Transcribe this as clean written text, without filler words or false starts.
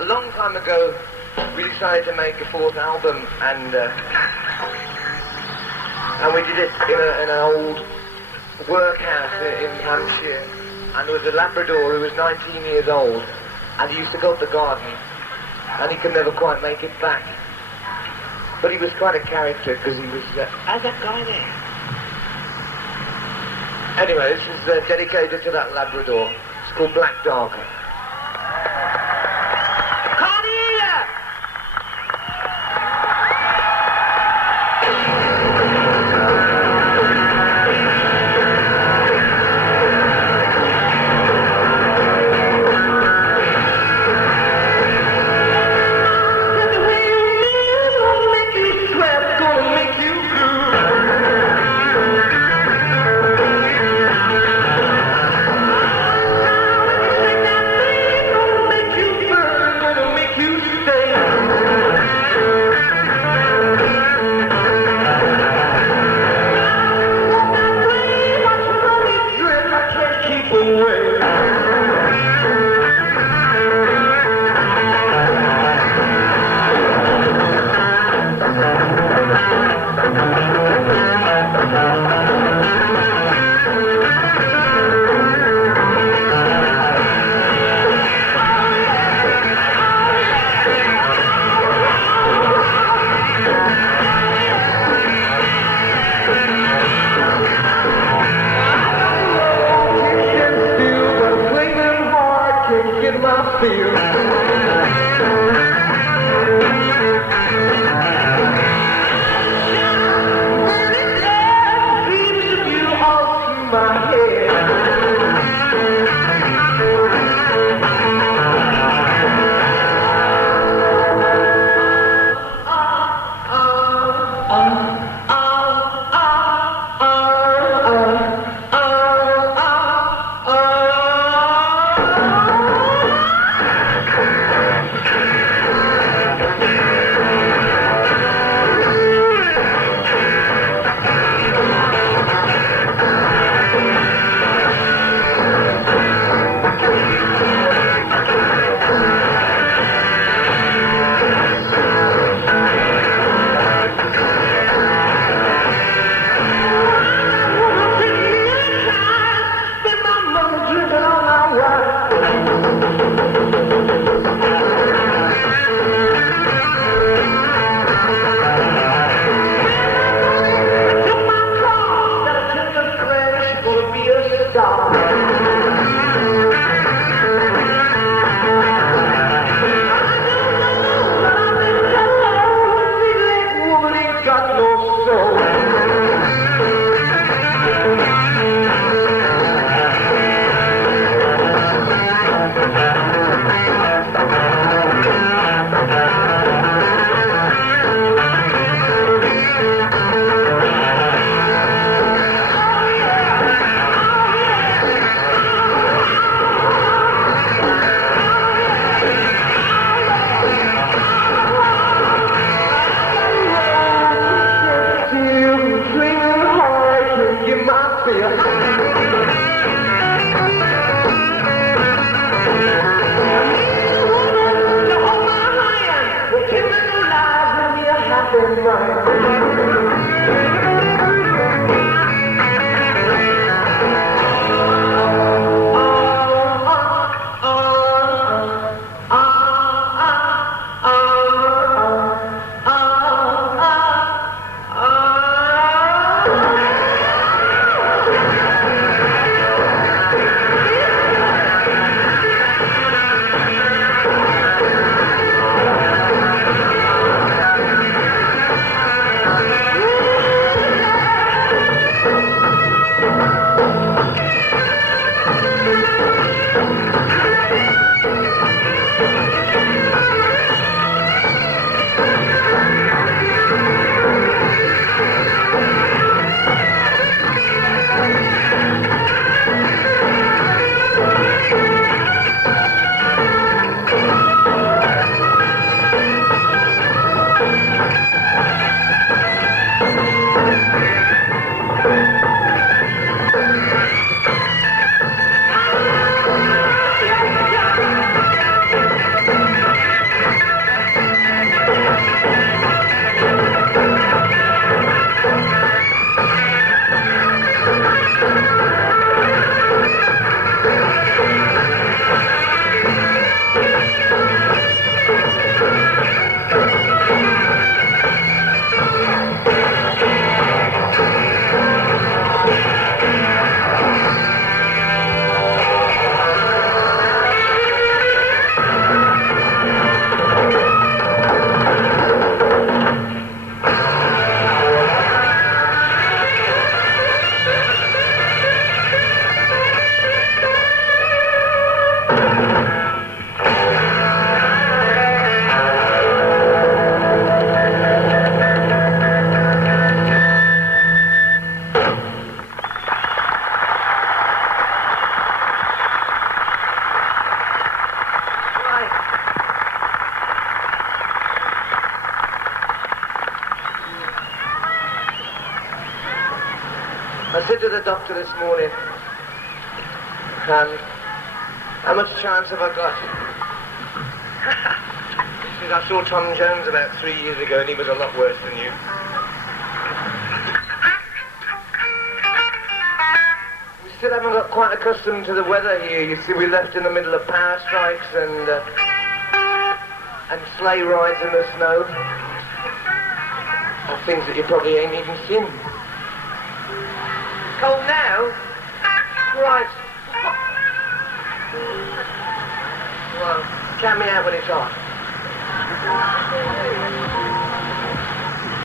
a long time ago, we decided to make a fourth album, and we did it in an old workhouse in Hampshire. And there was a Labrador who was 19 years old, and he used to go up the garden, and he could never quite make it back. But he was quite a character, because he was... how's that guy there? Anyway, this is dedicated to that Labrador. It's called Black Dog. Take that I said to the doctor this morning, how much chance have I got? He said, I saw Tom Jones about 3 years ago and he was a lot worse than you. We still haven't got quite accustomed to the weather here. You see, we left in the middle of power strikes and sleigh rides in the snow. And things that you probably ain't even seen. Cold now? Right. Well, count me out when it's hot.